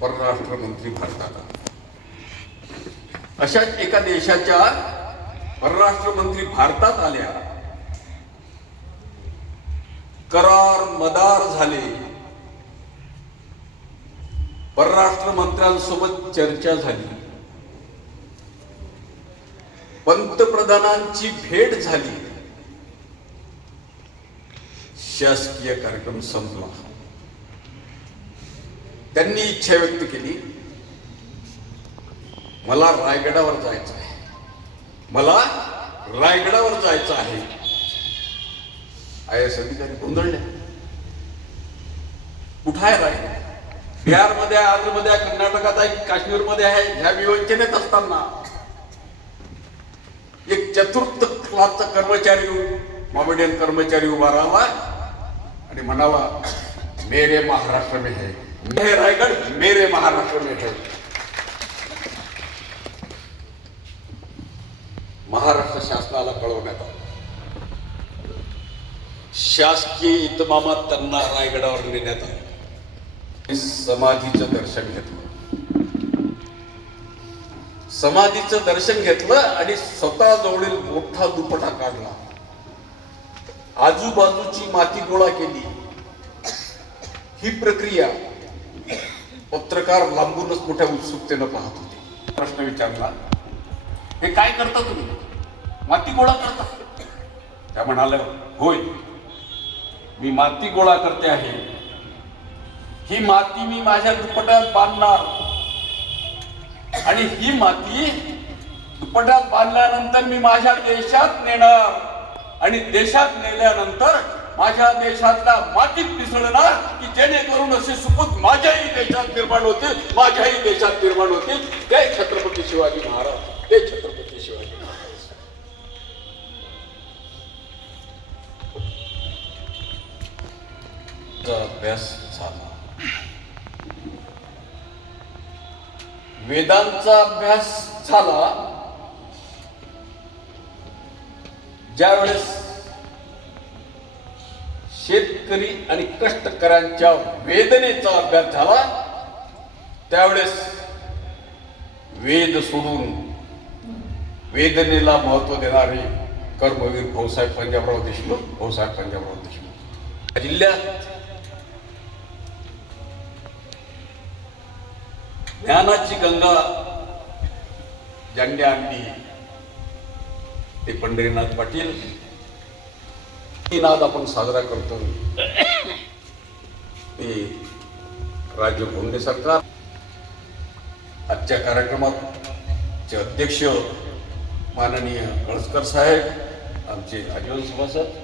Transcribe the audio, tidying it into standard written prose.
परराष्ट्र मंत्री भारतात अशाच एका देशाच्या परराष्ट्र मंत्री भारतात आल्या, करार मदार झाले, परराष्ट्र मंत्र्यांसोबत चर्चा झाली, पंतप्रधानांची भेट झाली, शासकीय कार्यक्रम संपला. त्यांनी इच्छा व्यक्त केली, मला रायगडावर जायचं आहे, मला रायगडावर जायचं आहे. IAS अधिकारी गोंधळले. कुठं आहे रायगड? बिहारमध्ये आहे, आंध्रमध्ये आहे, कर्नाटकात आहे, काश्मीरमध्ये आहे. ह्या विवंचनेत असताना एक चतुर्थ क्लासचा कर्मचारी, मॉमेडियन कर्मचारी उभा राहिला आणि म्हणाला, मेरे महाराष्ट्र में है, मेरे रायगड मेरे महाराष्ट्र में है. महाराष्ट्र शासनाला कळवण्यात आलं. शासकीय इतमामात त्यांना रायगडावर नेण्यात आलं. समाधीचं दर्शन घेतलं, समाधीचं दर्शन घेतलं आणि स्वतः जवळील मोठा दुपटा काढला, आजूबाजूची माती गोळा केली. ही प्रक्रिया पत्रकार लांबूनच मोठ्या उत्सुकतेनं पाहत होते. प्रश्न विचारला, हे काय करता तुम्ही? माती गोळा करता? त्या म्हणाल्या, होय, मी माती गोळा करते आहे. ही माती मी माझ्या दुपट्यात बांधणार आणि ही माती दुपट्यात बांधल्यानंतर मी माझ्या देशात नेणार आणि देशात नेल्यानंतर माझ्या देशातल्या मातीत मिसळणार की जेणेकरून असे सुपूत माझ्याही देशात निर्माण होतील, माझ्याही देशात निर्माण होतील. ते छत्रपती शिवाजी महाराज, ते छत्रपती शिवाजी महाराज. अभ्यास झाला, वेदांचा अभ्यास झाला. ज्यावेळेस शेतकरी आणि कष्टकऱ्यांच्या वेदनेचा अभ्यास झाला, त्यावेळेस वेद सोडून वेदनेला महत्व देणारे कर्मवीर भाऊसाहेब पंजाबराव देशमुख जिल्ह्यात ज्ञानाची गंगा ज्यांनी आणली ते पंढरीनाथ पाटील. ही नाद आपण साजरा करतो ते राजीव भोंडे सरकार. आजच्या कार्यक्रमाचे अध्यक्ष माननीय कळसकर साहेब, आमचे आजीवन सभासद,